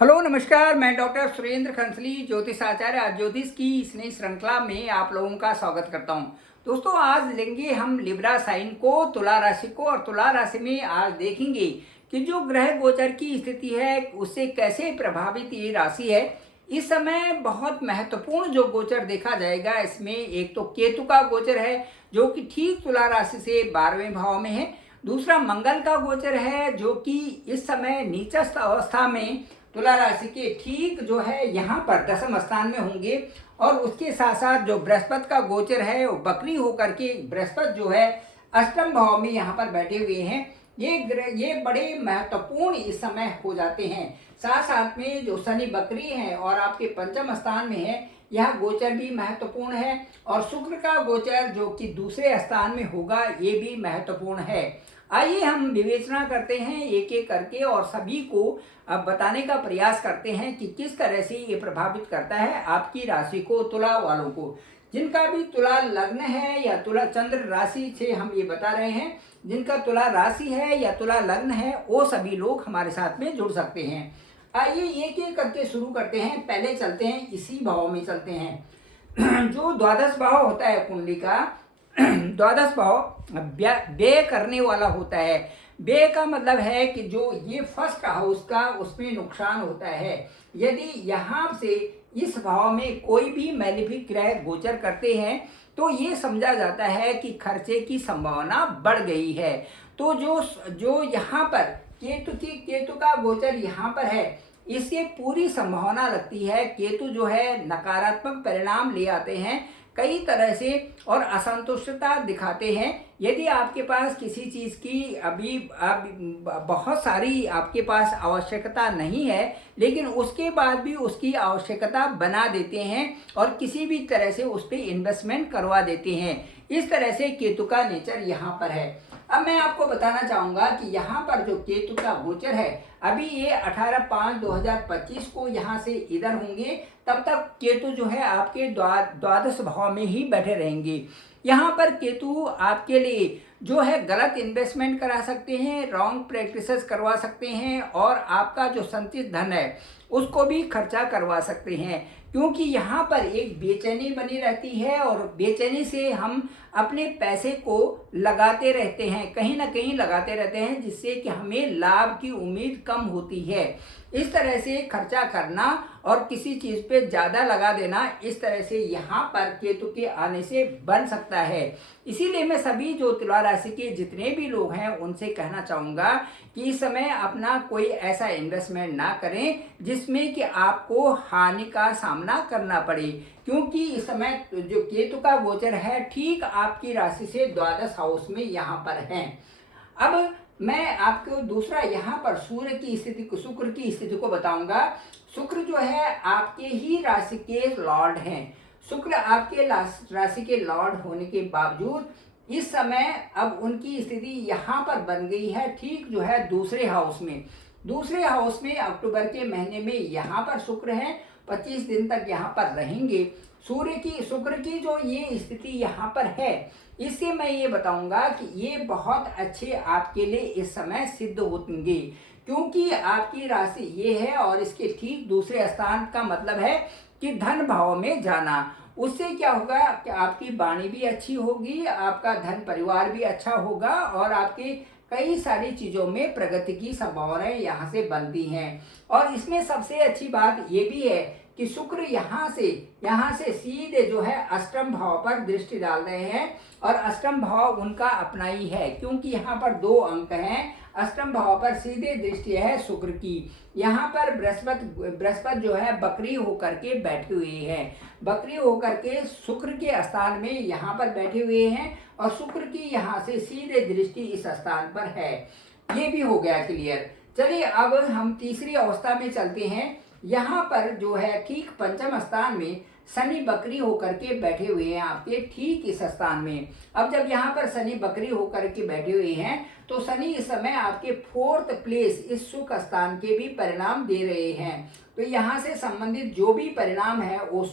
Hello नमस्कार, मैं doctor Surendra खंसली ज्योतिष आचार्य आज ज्योतिष की इस नई श्रृंखला में आप लोगों का स्वागत करता हूं। दोस्तों, आज लेंगे हम लिब्रा साइन को, तुला राशि को, और तुला राशि में आज देखेंगे कि जो ग्रह गोचर की स्थिति है उससे कैसे प्रभावित ये राशि है। इस समय बहुत महत्वपूर्ण जो गोचर देखा जाएगा, इसमें एक तो केतु का गोचर है जो कि ठीक तुला राशि से 12वें भाव में है। दूसरा मंगल का गोचर है जो कि इस समय नीचस्थ अवस्था में तुला राशि के ठीक जो है यहाँ पर दशम स्थान में होंगे। और उसके साथ साथ जो बृहस्पति का गोचर है वो बकरी होकर के बृहस्पति जो है अष्टम भाव में यहाँ पर बैठे हुए हैं। ये बड़े महत्वपूर्ण इस समय हो जाते हैं। साथ साथ में जो शनि बकरी है और आपके पंचम स्थान में है, यह गोचर भी महत्वपूर्ण है। और शुक्र का गोचर जो कि दूसरे स्थान में होगा, ये भी महत्वपूर्ण है। आइए हम विवेचना करते हैं एक एक करके और सभी को अब बताने का प्रयास करते हैं कि किस तरह से ये प्रभावित करता है आपकी राशि को, तुला वालों को। जिनका भी तुला लग्न है या तुला चंद्र राशि से हम ये बता रहे हैं, जिनका तुला राशि है या तुला लग्न है, वो सभी लोग हमारे साथ में जुड़ सकते हैं। आइए एक एक करके शुरू करते हैं। पहले चलते हैं, इसी भाव में चलते हैं। जो द्वादश भाव होता है कुंडली का, द्वादश भाव व्यय करने वाला होता है। व्यय का मतलब है कि जो ये फर्स्ट हाउस का उसमें नुकसान होता है। यदि यहाँ से इस भाव में कोई भी मैलेफिक ग्रह गोचर करते हैं तो ये समझा जाता है कि खर्चे की संभावना बढ़ गई है। तो जो यहाँ पर केतु का गोचर यहाँ पर है, इससे पूरी संभावना लगती है। केतु जो है नकारात्मक परिणाम ले आते हैं कई तरह से और असंतुष्टता दिखाते हैं। यदि आपके पास किसी चीज़ की अभी बहुत सारी आपके पास आवश्यकता नहीं है, लेकिन उसके बाद भी उसकी आवश्यकता बना देते हैं और किसी भी तरह से उस पर इन्वेस्टमेंट करवा देते हैं। इस तरह से केतु का नेचर यहाँ पर है। अब मैं आपको बताना चाहूँगा कि यहाँ पर जो केतु का गोचर है, अभी ये 18/5/2025 को यहाँ से इधर होंगे। तब तक केतु जो है आपके द्वादश भाव में ही बैठे रहेंगे। यहाँ पर केतु आपके लिए जो है गलत इन्वेस्टमेंट करा सकते हैं, रॉन्ग प्रैक्टिसेस करवा सकते हैं और आपका जो संचित धन है उसको भी खर्चा करवा सकते हैं। क्योंकि यहाँ पर एक बेचैनी बनी रहती है और बेचैनी से हम अपने पैसे को लगाते रहते हैं, कहीं ना कहीं लगाते रहते हैं, जिससे कि हमें लाभ की उम्मीद कम होती है। इस तरह से खर्चा करना और किसी चीज़ पे ज़्यादा लगा देना, इस तरह से यहाँ पर केतु के आने से बन सकता है। इसीलिए मैं सभी जो तुला राशि के जितने भी लोग हैं उनसे कहना चाहूँगा कि इस समय अपना कोई ऐसा इन्वेस्टमेंट ना करें जिसमें कि आपको हानि का सामना करना पड़े। क्योंकि इस समय जो केतु का गोचर है ठीक आपकी राशि से द्वादश हाउस में यहाँ पर है। अब मैं आपको दूसरा यहाँ पर सूर्य की स्थिति को, शुक्र की स्थिति को बताऊंगा। शुक्र जो है आपके ही राशि के लॉर्ड हैं। शुक्र आपके राशि के लॉर्ड होने के बावजूद इस समय अब उनकी स्थिति यहाँ पर बन गई है ठीक जो है दूसरे हाउस में। दूसरे हाउस में अक्टूबर के महीने में यहाँ पर शुक्र है, 25 दिन तक यहाँ पर रहेंगे। शुक्र की जो ये स्थिति यहाँ पर है, इससे मैं ये बताऊंगा कि ये बहुत अच्छे आपके लिए इस समय सिद्ध होंगे। क्योंकि आपकी राशि ये है और इसके ठीक दूसरे स्थान का मतलब है कि धन भाव में जाना। उससे क्या होगा कि आपकी वाणी भी अच्छी होगी, आपका धन परिवार भी अच्छा होगा और आपकी कई सारी चीज़ों में प्रगति की संभावनाएं यहाँ से बनती हैं। और इसमें सबसे अच्छी बात ये भी है कि शुक्र यहाँ से सीधे जो है अष्टम भाव पर दृष्टि डाल रहे हैं और अष्टम भाव उनका अपना ही है। क्योंकि यहाँ पर 2 अंक हैं, अष्टम भाव पर सीधे दृष्टि है शुक्र की। यहाँ पर बृहस्पति जो है बकरी होकर के बैठे हुए हैं, बकरी होकर के शुक्र के स्थान में यहाँ पर बैठे हुए हैं और शुक्र की यहाँ से सीधे दृष्टि इस स्थान पर है। ये भी हो गया क्लियर। चलिए अब हम तीसरी अवस्था में चलते हैं। यहाँ पर जो है ठीक पंचम स्थान में शनि बकरी होकर के बैठे हुए हैं आपके ठीक इस स्थान में। अब जब यहाँ पर शनि बकरी होकर के बैठे हुए हैं तो शनि इस समय आपके 4th प्लेस इस सुख स्थान के भी परिणाम दे रहे हैं। तो यहाँ से संबंधित जो भी परिणाम है वो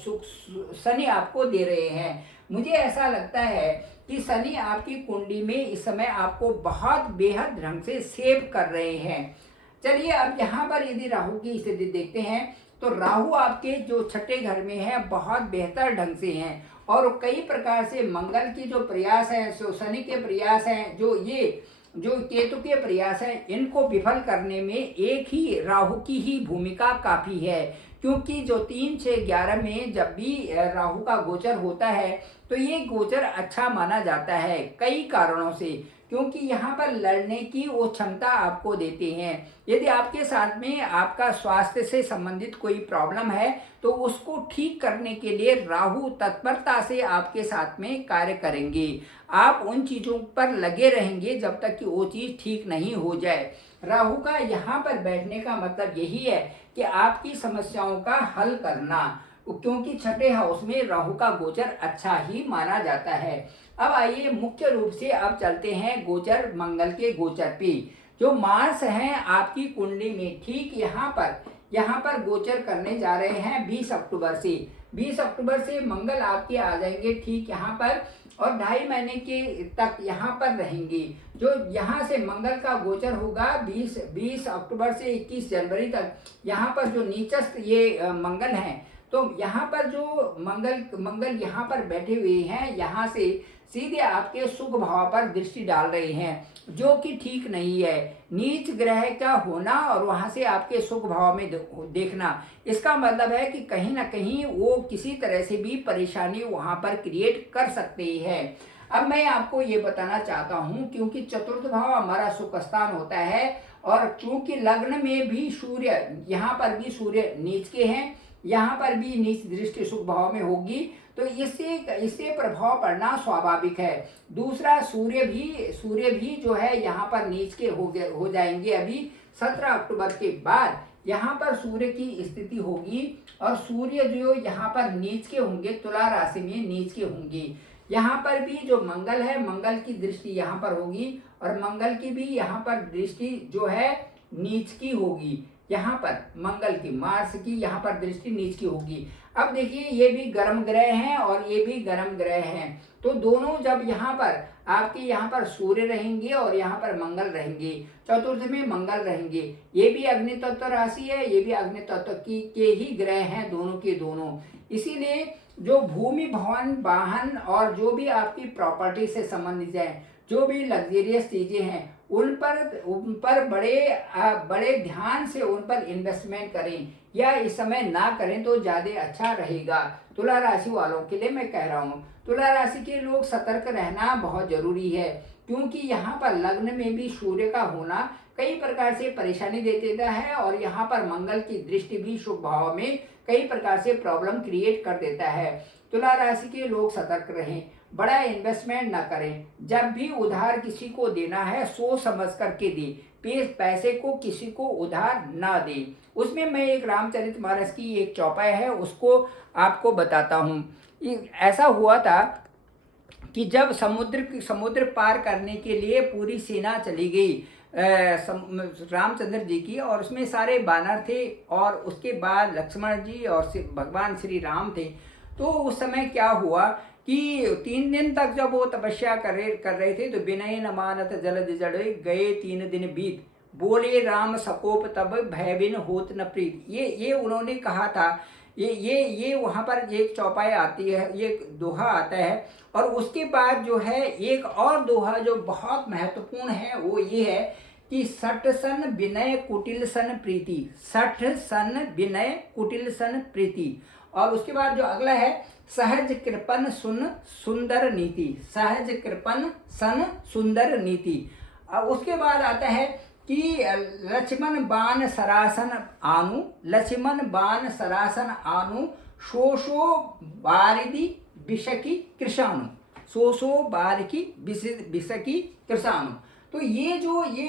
शनि आपको दे रहे हैं। मुझे ऐसा लगता है कि शनि आपकी कुंडली में इस समय आपको बहुत बेहद ढंग से सेव कर रहे हैं। चलिए अब यहाँ पर यदि राहु की स्थिति देखते हैं तो राहु आपके जो छठे घर में है बहुत बेहतर ढंग से हैं और कई प्रकार से मंगल की जो प्रयास है, शनि के प्रयास हैं, जो केतु के प्रयास हैं, इनको विफल करने में एक ही राहु की ही भूमिका काफ़ी है। क्योंकि जो 3, 6, 11 में जब भी राहु का गोचर होता है तो ये गोचर अच्छा माना जाता है कई कारणों से, क्योंकि यहाँ पर लड़ने की वो क्षमता आपको देते हैं। यदि आपके साथ में आपका स्वास्थ्य से संबंधित कोई प्रॉब्लम है तो उसको ठीक करने के लिए राहु तत्परता से आपके साथ में कार्य करेंगे। आप उन चीज़ों पर लगे रहेंगे जब तक कि वो चीज़ ठीक नहीं हो जाए। राहु का यहाँ पर बैठने का मतलब यही है कि आपकी समस्याओं का हल करना, क्योंकि छठे हाउस में राहु का गोचर अच्छा ही माना जाता है। अब आइए मुख्य रूप से अब चलते हैं गोचर मंगल के गोचर पे। जो मार्स हैं आपकी कुंडली में ठीक यहाँ पर गोचर करने जा रहे हैं 20 अक्टूबर से। 20 अक्टूबर से मंगल आपके आ जाएंगे ठीक यहाँ पर और 2.5 महीने के तक यहाँ पर रहेंगे। जो यहाँ से मंगल का गोचर होगा 20 अक्टूबर से 21 जनवरी तक, यहाँ पर जो नीचस्थ ये मंगल हैं, तो यहाँ पर जो मंगल यहाँ पर बैठे हुए हैं, यहाँ से सीधे आपके सुख भाव पर दृष्टि डाल रहे हैं, जो कि ठीक नहीं है। नीच ग्रह का होना और वहाँ से आपके सुख भाव में देखना, इसका मतलब है कि कहीं ना कहीं वो किसी तरह से भी परेशानी वहाँ पर क्रिएट कर सकते हैं। अब मैं आपको ये बताना चाहता हूँ, क्योंकि चतुर्थ भाव हमारा सुख स्थान होता है और क्योंकि लग्न में भी सूर्य, यहाँ पर भी सूर्य नीच के हैं, यहाँ पर भी नीच दृष्टि सुख भाव में होगी, तो इससे प्रभाव पड़ना स्वाभाविक है। दूसरा सूर्य भी जो है यहाँ पर नीच के हो जाएंगे। अभी 17 अक्टूबर के बाद यहाँ पर सूर्य की स्थिति होगी और सूर्य जो यहाँ पर नीच के होंगे, तुला राशि में नीच के होंगे। यहाँ पर भी जो मंगल है, मंगल की दृष्टि यहाँ पर होगी और मंगल की भी यहाँ पर दृष्टि जो है नीच की होगी। यहाँ पर मंगल की, मार्स की यहाँ पर दृष्टि नीच की होगी। अब देखिए ये भी गर्म ग्रह हैं और ये भी गर्म ग्रह हैं, तो दोनों जब यहाँ पर आपके यहाँ पर सूर्य रहेंगे और यहाँ पर मंगल रहेंगे, चतुर्थ में मंगल रहेंगे, ये भी अग्नि तत्व राशि है, ये भी अग्नि तत्व के ही ग्रह हैं, दोनों के दोनों। इसीलिए जो भूमि, भवन, वाहन और जो भी आपकी प्रॉपर्टी से संबंधित है, जो भी लग्जरियस चीजें हैं, उन पर बड़े ध्यान से उन पर इन्वेस्टमेंट करें, या इस समय ना करें तो ज़्यादा अच्छा रहेगा। तुला राशि वालों के लिए मैं कह रहा हूँ, तुला राशि के लोग सतर्क रहना बहुत जरूरी है, क्योंकि यहाँ पर लग्न में भी सूर्य का होना कई प्रकार से परेशानी दे देता है और यहाँ पर मंगल की दृष्टि भी शुभ भाव में कई प्रकार से प्रॉब्लम क्रिएट कर देता है। तुला राशि के लोग सतर्क रहें, बड़ा इन्वेस्टमेंट ना करें। जब भी उधार किसी को देना है सोच समझ करके दे, पैसे को किसी को उधार ना दे। उसमें मैं एक रामचरितमानस की एक चौपाई है उसको आपको बताता हूँ। ऐसा हुआ था कि जब समुद्र पार करने के लिए पूरी सेना चली गई रामचंद्र जी की, और उसमें सारे बानर थे और उसके बाद लक्ष्मण जी और भगवान श्री राम थे। तो उस समय क्या हुआ कि 3 दिन तक जब वो तपस्या कर रहे थे तो विनय न मानत जलद जड़े गए 3 दिन बीत, बोले राम सकोप तब भय बिन होत न प्रीत। ये उन्होंने कहा था। ये वहाँ पर एक चौपाई आती है, ये दोहा आता है। और उसके बाद जो है एक और दोहा जो बहुत महत्वपूर्ण है वो ये है कि सठ सन विनय कुटिल सन प्रीति, सठ सन विनय कुटिल सन प्रीति। और उसके बाद जो अगला है सहज कृपन सुन सुंदर नीति, सहज कृपन सन सुंदर नीति। अब उसके बाद आता है कि लक्ष्मण बाण सरासन आनु, लक्ष्मण बाण सरासन आनु, शोषो बारिदि विषकी कृषाणु, शोषो बारिकी विषकी कृषाणु। तो ये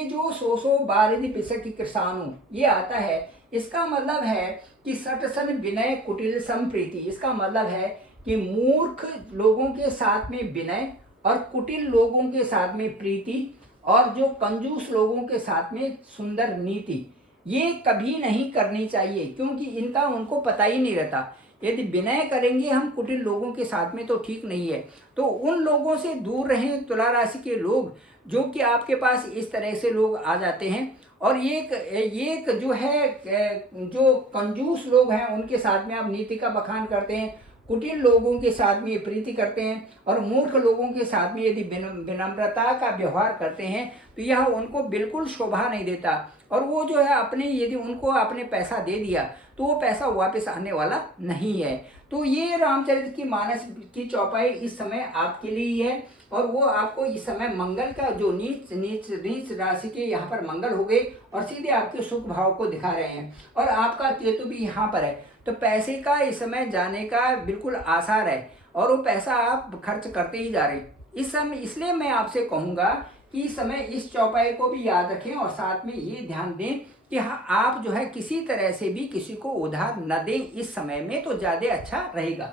जो शोषो बारिदि विषकी कृषाणु ये आता है, इसका मतलब है कि सटसन विनय कुटिल संप्रीति। इसका मतलब है कि मूर्ख लोगों के साथ में विनय और कुटिल लोगों के साथ में प्रीति और जो कंजूस लोगों के साथ में सुंदर नीति, ये कभी नहीं करनी चाहिए, क्योंकि इनका उनको पता ही नहीं रहता। यदि विनय करेंगे हम कुटिल लोगों के साथ में तो ठीक नहीं है, तो उन लोगों से दूर रहें तुला राशि के लोग, जो कि आपके पास इस तरह से लोग आ जाते हैं और एक जो है जो कंजूस लोग हैं उनके साथ में आप नीति का बखान करते हैं, कुटिल लोगों के साथ में प्रीति करते हैं और मूर्ख लोगों के साथ में यदि विनम्रता का व्यवहार करते हैं तो यह उनको बिल्कुल शोभा नहीं देता। और वो जो है अपने यदि उनको आपने पैसा दे दिया तो वो पैसा वापस आने वाला नहीं है। तो ये रामचरित की मानस की चौपाई इस समय आपके लिए ही है और वो आपको इस समय मंगल का जो नीच नीच नीच राशि के यहाँ पर मंगल हो गए और सीधे आपके सुख भाव को दिखा रहे हैं और आपका केतु भी यहाँ पर है। तो पैसे का इस समय जाने का बिल्कुल आसार है और वो पैसा आप खर्च करते ही जा रहे हैं इस समय। इसलिए मैं आपसे कहूँगा कि इस समय इस चौपाई को भी याद रखें और साथ में ये ध्यान दें कि हाँ आप जो है किसी तरह से भी किसी को उधार न दें इस समय में, तो ज़्यादा अच्छा रहेगा।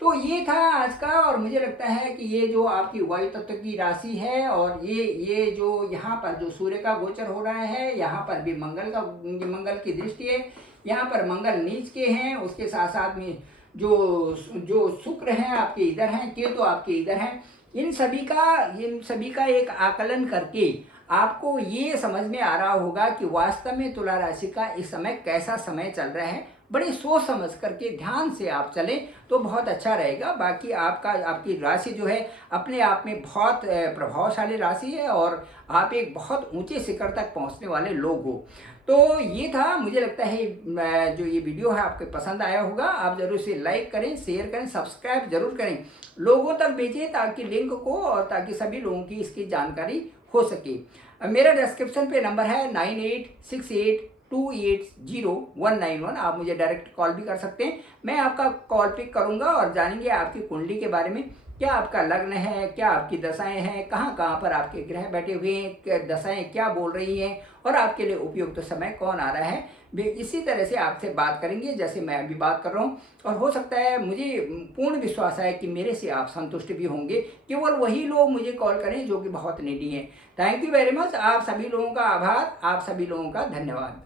तो ये था आज का, और मुझे लगता है कि ये जो आपकी वायु तत्व की राशि है और ये जो यहाँ पर जो सूर्य का गोचर हो रहा है, यहाँ पर भी मंगल की दृष्टि है, यहाँ पर मंगल नीच के हैं, उसके साथ साथ में जो शुक्र हैं आपके इधर हैं, केतु आपके इधर हैं, इन सभी का एक आकलन करके आपको ये समझ में आ रहा होगा कि वास्तव में तुला राशि का इस समय कैसा समय चल रहा है। बड़ी सोच समझ करके ध्यान से आप चलें तो बहुत अच्छा रहेगा। बाकी आपकी राशि जो है अपने आप में बहुत प्रभावशाली राशि है और आप एक बहुत ऊंचे शिखर तक पहुंचने वाले लोग हो। तो ये था, मुझे लगता है जो ये वीडियो है आपको पसंद आया होगा। आप जरूर से लाइक करें, शेयर करें, सब्सक्राइब जरूर करें, लोगों तक भेजें ताकि लिंक को, और ताकि सभी लोगों की इसकी जानकारी हो सके। मेरा डिस्क्रिप्शन पे नंबर है 9868280191। आप मुझे डायरेक्ट कॉल भी कर सकते हैं, मैं आपका कॉल पिक करूंगा और जानेंगे आपकी कुंडली के बारे में, क्या आपका लग्न है, क्या आपकी दशाएं हैं, कहाँ कहाँ पर आपके ग्रह बैठे हुए हैं, दशाएं क्या बोल रही हैं और आपके लिए उपयुक्त समय कौन आ रहा है। वे इसी तरह से आपसे बात करेंगे जैसे मैं अभी बात कर रहा हूँ, और हो सकता है, मुझे पूर्ण विश्वास है कि मेरे से आप संतुष्ट भी होंगे। केवल वही लोग मुझे कॉल करें जो कि बहुत नीडी हैं। Thank you very much. आप सभी लोगों का आभार, आप सभी लोगों का धन्यवाद।